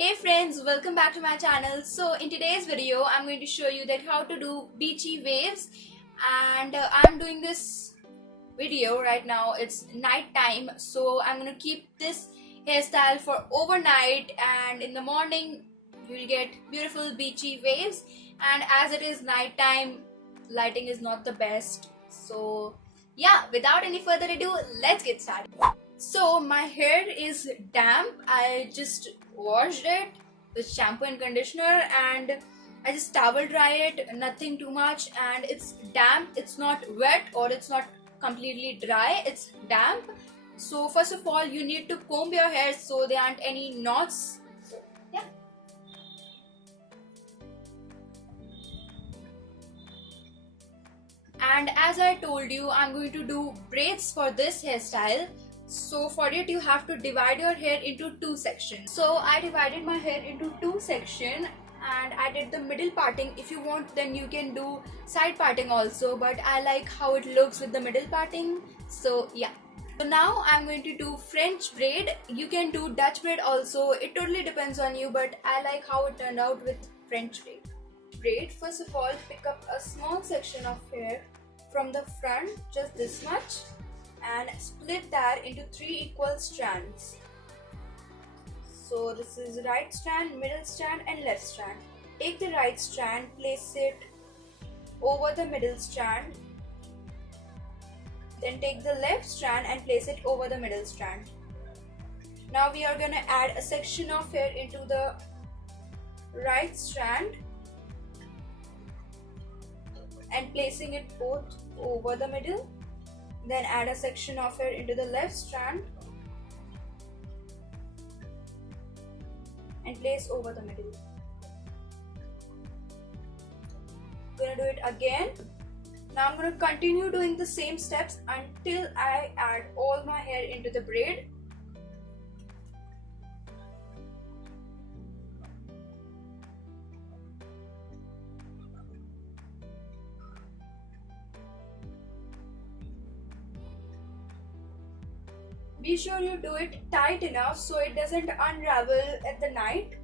Hey friends, welcome back to my channel. So in today's video I'm going to show you that how to do beachy waves, and I'm doing this video right now. It's night time, so I'm going to keep this hairstyle for overnight, and in the morning you'll get beautiful beachy waves. And as it is night time, lighting is not the best. So yeah, without any further ado, let's get started. So my hair is damp. I just washed it with shampoo and conditioner, and I just towel dry it, nothing too much. And it's damp, it's not wet or it's not completely dry, it's damp. So first of all, you need to comb your hair so there aren't any knots. So yeah. And as I told you, I'm going to do braids for this hairstyle. So for it you have to divide your hair into two sections. So I divided my hair into two sections and I did the middle parting. If you want, then you can do side parting also, but I like how it looks with the middle parting. So yeah. So now I'm going to do French braid. You can do Dutch braid also. It totally depends on you, but I like how it turned out with French braid. First of all, pick up a small section of hair from the front, just this much, and split that into three equal strands. So this is right strand, middle strand and left strand. Take the right strand, place it over the middle strand. Then take the left strand and place it over the middle strand. Now we are going to add a section of hair into the right strand and placing it both over the middle. Then add a section of hair into the left strand and place over the middle. I'm gonna do it again. Now I'm gonna continue doing the same steps until I add all my hair into the braid. Be sure you do it tight enough so it doesn't unravel at the night.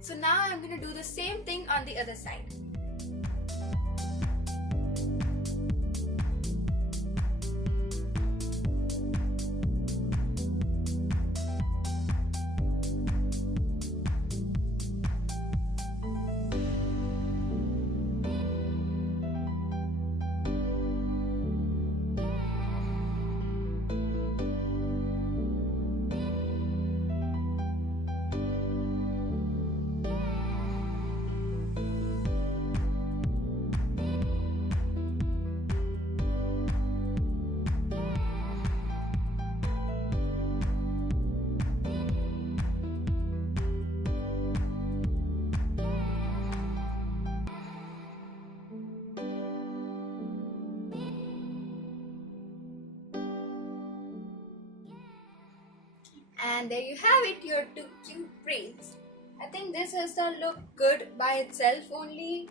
So now I'm going to do the same thing on the other side. And there you have it, your two cute braids. I think this hairstyle look good by itself only.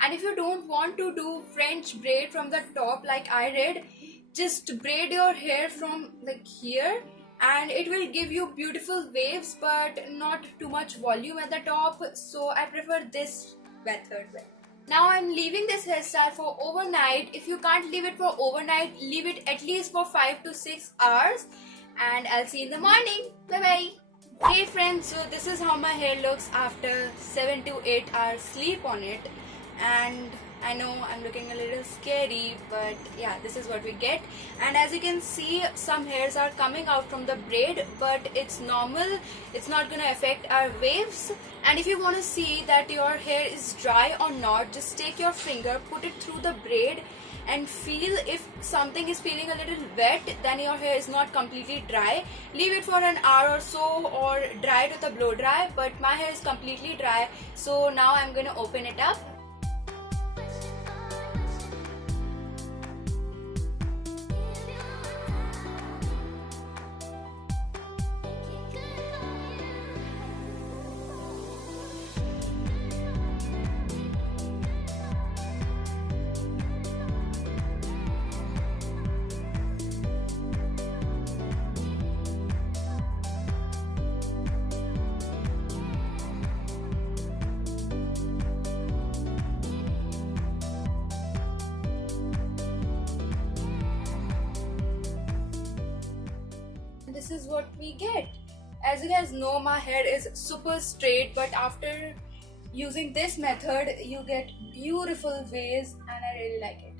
And if you don't want to do French braid from the top like I did, just braid your hair from like here and it will give you beautiful waves but not too much volume at the top. So I prefer this method. Now I'm leaving this hairstyle for overnight. If you can't leave it for overnight, leave it at least for 5 to 6 hours, and I'll see you in the morning. Bye bye. Hey friends, so this is how my hair looks after 7 to 8 hours sleep on it. And I know I'm looking a little scary, but yeah, this is what we get. And as you can see, some hairs are coming out from the braid, but it's normal. It's not gonna affect our waves. And if you want to see that your hair is dry or not, just take your finger, put it through the braid and feel if something is feeling a little wet, then your hair is not completely dry. Leave it for an hour or so, or dry it with a blow dry. But my hair is completely dry, so now I'm gonna open it up. This is what we get. As you guys know, my hair is super straight, but after using this method you get beautiful waves, and I really like it.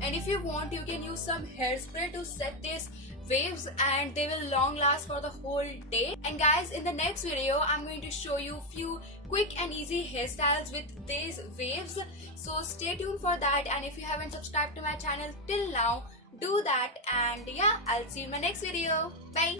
And if you want, you can use some hairspray to set these waves, and they will long last for the whole day. And guys, in the next video I'm going to show you few quick and easy hairstyles with these waves, so stay tuned for that. And if you haven't subscribed to my channel till now, do that. And yeah, I'll see you in my next video. Bye.